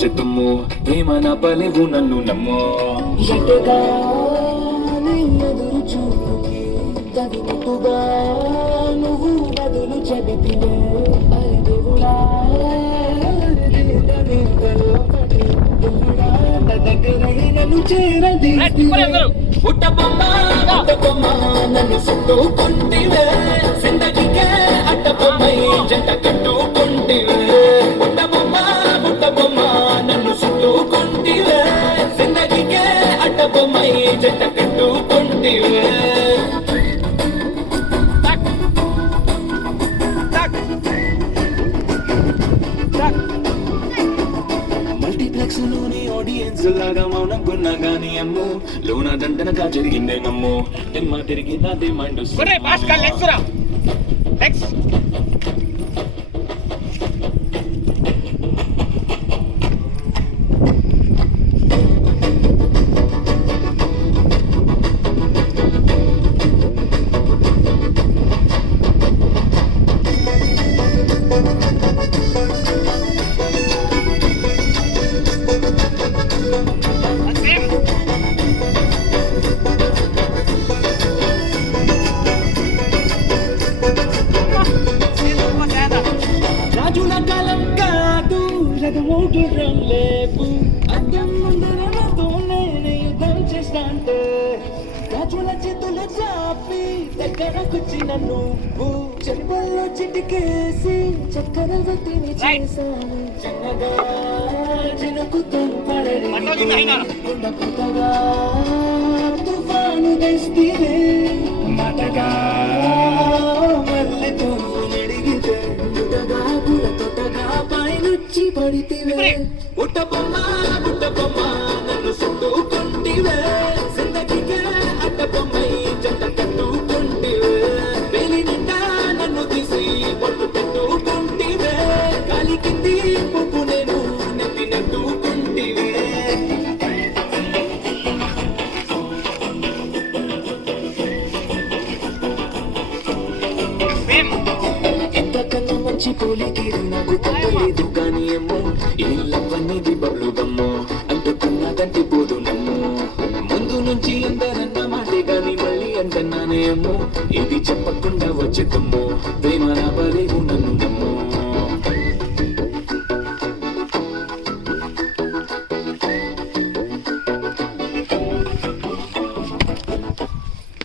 చెట్టుము ప్రేమ నా పలేవు నన్ను నమ్మో ఎటగానే ఎదురు చూపుకి తగినట్టుగా నువ్వు బదులు చెబితివే అరే దేవుడా దగ్గరై నన్ను చేరదీస్తివే పుట్టబొమ్మ పుట్టబొమ్మ నన్ను చుట్టుకుంటివే జిందగీకే అడ్డబొమ్మై జంట కట్టుకుంటివే పుట్టబొమ్మ పుట్టబొమ్మ నన్ను చుట్టుకుంటివే జిందగీకే అడ్డబొమ్మై జంట కట్టుకుంటివే మల్టీప్లెక్స్ లోని ఆడియన్స్ లాగా మౌనం కొన్నా గానీ అమ్ము లోన దండనగా జరిగిందే నమ్ము తిమ్మ తిరిగి నాది మైండ్ రాజుల కాలం కాదు రథమోటురం లేవు అద్దం ముందరతో నేను యుద్ధం చేస్తాంటే రాజుల చేతులు చాపి దగ్గరకొచ్చిన నువ్వు చెంపల్లో చిటికేసి చక్రవర్తిని చేశాను చిన్నగా చినుకుతో పడగా తుఫాను తెస్తే మాటగా మళ్ళీ పువ్వు నడిగితే ముదగా పుల తొట్టగా పైనుచ్చి పడితివే బుట్టబొమ్మ బుట్టబొమ్మ నన్ను చుట్టుకుంటివే జిందగీకే అడ్డబొమ్మై జంట కట్టుకుంటివే వేలి నిండా నన్ను తీసి పొట్టు పెట్టుకుంటివే గాలి కింది పువ్వు నేను నెత్తి నెట్టుకుంటివే ఎంతకన్నా మంచి పోలికి నాకు తగ్గలేదు కానీ ఏమో ఈ లవ్ అనేది బబ్లు గమ్మో అంటుకున్నదంటే పోదు నమ్ము ముందు నుంచి అందరన్న మాటే కానీ మళ్ళీ అంటున్నానేమో ఇది చెప్ప